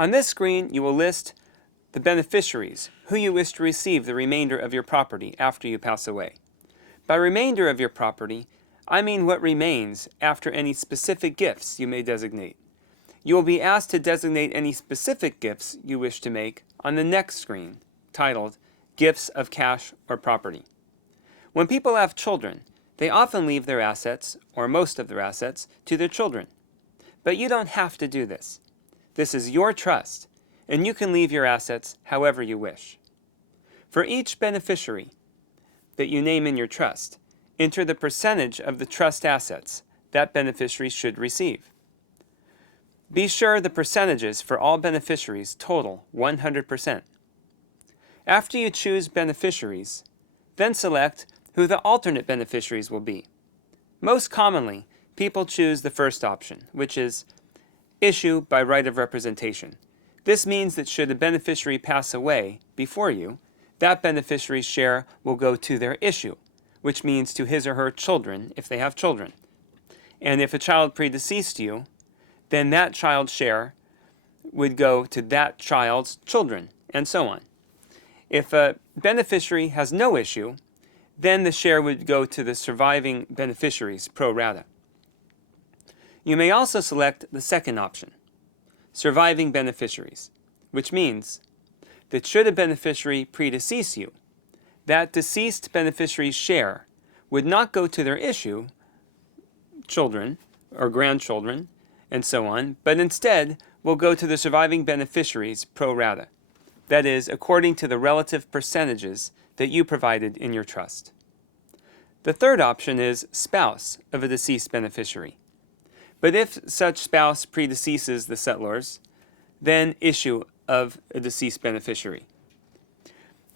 On this screen, you will list the beneficiaries, who you wish to receive the remainder of your property after you pass away. By remainder of your property, I mean what remains after any specific gifts you may designate. You will be asked to designate any specific gifts you wish to make on the next screen, titled Gifts of Cash or Property. When people have children, they often leave their assets, or most of their assets, to their children. But you don't have to do this. This is your trust, and you can leave your assets however you wish. For each beneficiary that you name in your trust, enter the percentage of the trust assets that beneficiary should receive. Be sure the percentages for all beneficiaries total 100%. After you choose beneficiaries, then select who the alternate beneficiaries will be. Most commonly, people choose the first option, which is issue by right of representation. This means that should a beneficiary pass away before you, that beneficiary's share will go to their issue, which means to his or her children if they have children. And if a child predeceased you, then that child's share would go to that child's children, and so on. If a beneficiary has no issue, then the share would go to the surviving beneficiaries pro rata. You may also select the second option, surviving beneficiaries, which means that should a beneficiary predecease you, that deceased beneficiary's share would not go to their issue, children or grandchildren, and so on, but instead will go to the surviving beneficiaries pro rata. That is, according to the relative percentages that you provided in your trust. The third option is spouse of a deceased beneficiary. But if such spouse predeceases the settlors, then issue of a deceased beneficiary.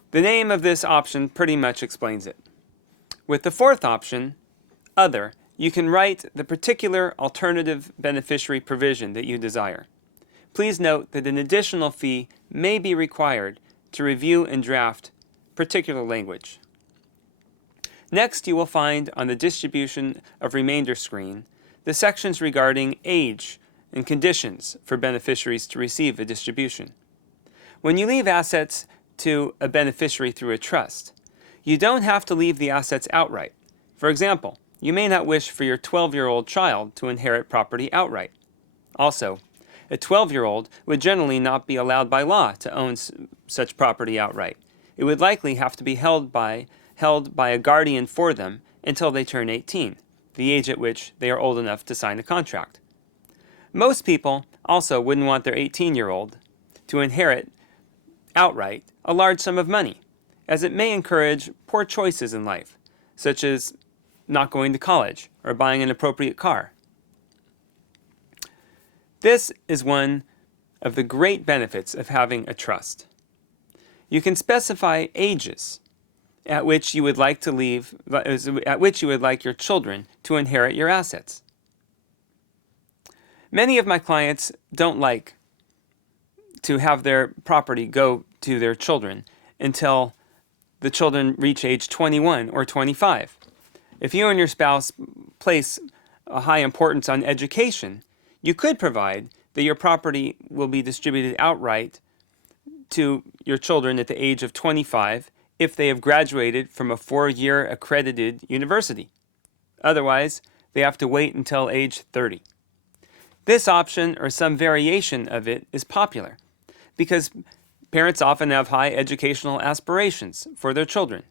The name of this option pretty much explains it. With the fourth option, other, you can write the particular alternative beneficiary provision that you desire. Please note that an additional fee may be required to review and draft particular language. Next, you will find on the distribution of remainder screen the sections regarding age and conditions for beneficiaries to receive a distribution. When you leave assets to a beneficiary through a trust, you don't have to leave the assets outright. For example, you may not wish for your 12-year-old child to inherit property outright. Also, a 12-year-old would generally not be allowed by law to own such property outright. It would likely have to be held by a guardian for them until they turn 18, the age at which they are old enough to sign a contract. Most people also wouldn't want their 18-year-old to inherit outright a large sum of money, as it may encourage poor choices in life, such as not going to college or buying an appropriate car. This is one of the great benefits of having a trust. You can specify ages at which you would like your children to inherit your assets. Many of my clients don't like to have their property go to their children until the children reach age 21 or 25. If you and your spouse place a high importance on education, you could provide that your property will be distributed outright to your children at the age of 25 if they have graduated from a 4-year accredited university. Otherwise, they have to wait until age 30. This option, or some variation of it, is popular because parents often have high educational aspirations for their children,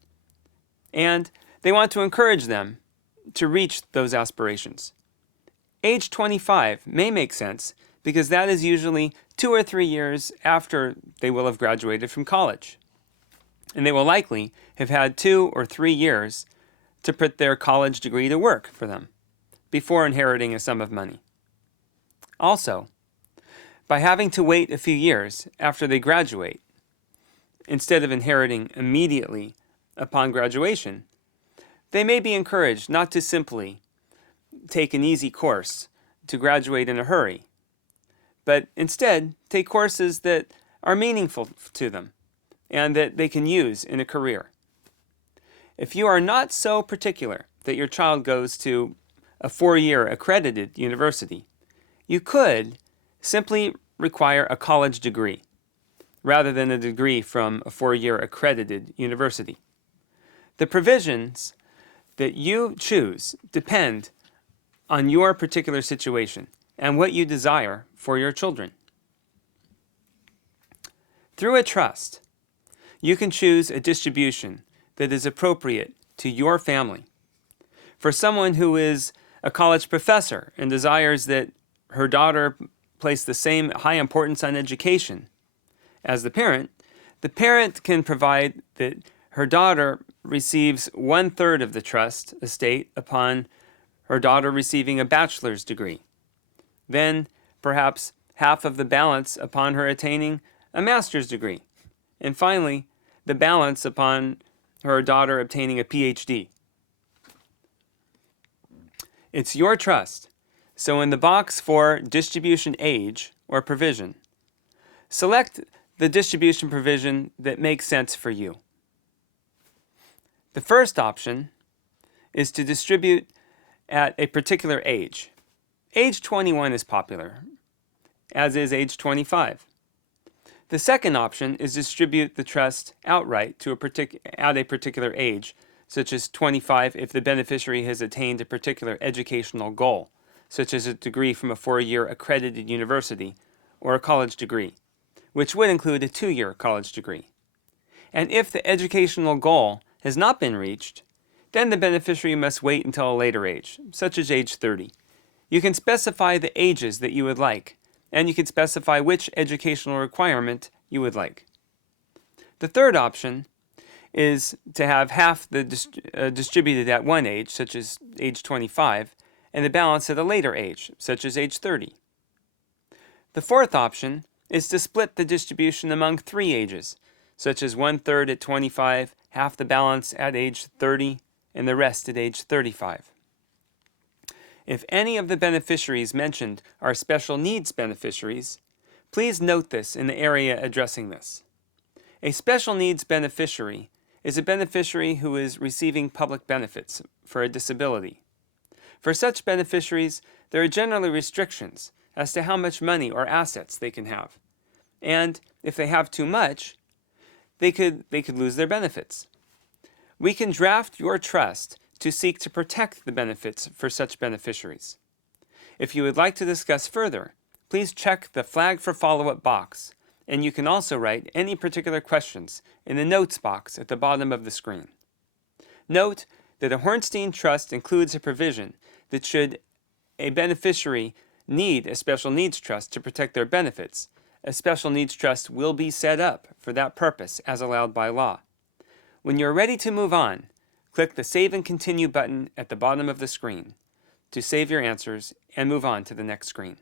and they want to encourage them to reach those aspirations. Age 25 may make sense because that is usually 2 or 3 years after they will have graduated from college. And they will likely have had 2 or 3 years to put their college degree to work for them before inheriting a sum of money. Also, by having to wait a few years after they graduate, instead of inheriting immediately upon graduation, they may be encouraged not to simply take an easy course to graduate in a hurry, but instead take courses that are meaningful to them and that they can use in a career. If you are not so particular that your child goes to a 4-year accredited university, you could simply require a college degree, rather than a degree from a 4-year accredited university. The provisions that you choose depend on your particular situation and what you desire for your children. Through a trust, you can choose a distribution that is appropriate to your family. For someone who is a college professor and desires that her daughter place the same high importance on education as the parent can provide that her daughter receives 1/3 of the trust estate upon her daughter receiving a bachelor's degree. Then perhaps half of the balance upon her attaining a master's degree. And finally, the balance upon her daughter obtaining a PhD. It's your trust. So in the box for distribution age or provision, select the distribution provision that makes sense for you. The first option is to distribute at a particular age. Age 21 is popular, as is age 25. The second option is distribute the trust outright to at a particular age, such as 25 if the beneficiary has attained a particular educational goal, such as a degree from a 4-year accredited university or a college degree, which would include a 2-year college degree. And if the educational goal has not been reached, then the beneficiary must wait until a later age, such as age 30. You can specify the ages that you would like, and you can specify which educational requirement you would like. The third option is to have half distributed at one age, such as age 25, and the balance at a later age, such as age 30. The fourth option is to split the distribution among 3 ages, such as 1/3 at 25, half the balance at age 30, and the rest at age 35. If any of the beneficiaries mentioned are special needs beneficiaries, please note this in the area addressing this. A special needs beneficiary is a beneficiary who is receiving public benefits for a disability. For such beneficiaries, there are generally restrictions as to how much money or assets they can have. And if they have too much, they could lose their benefits. We can draft your trust to seek to protect the benefits for such beneficiaries. If you would like to discuss further, please check the flag for follow-up box, and you can also write any particular questions in the notes box at the bottom of the screen. Note that a Hornstein trust includes a provision that should a beneficiary need a special needs trust to protect their benefits, a special needs trust will be set up for that purpose as allowed by law. When you're ready to move on, click the Save and Continue button at the bottom of the screen to save your answers and move on to the next screen.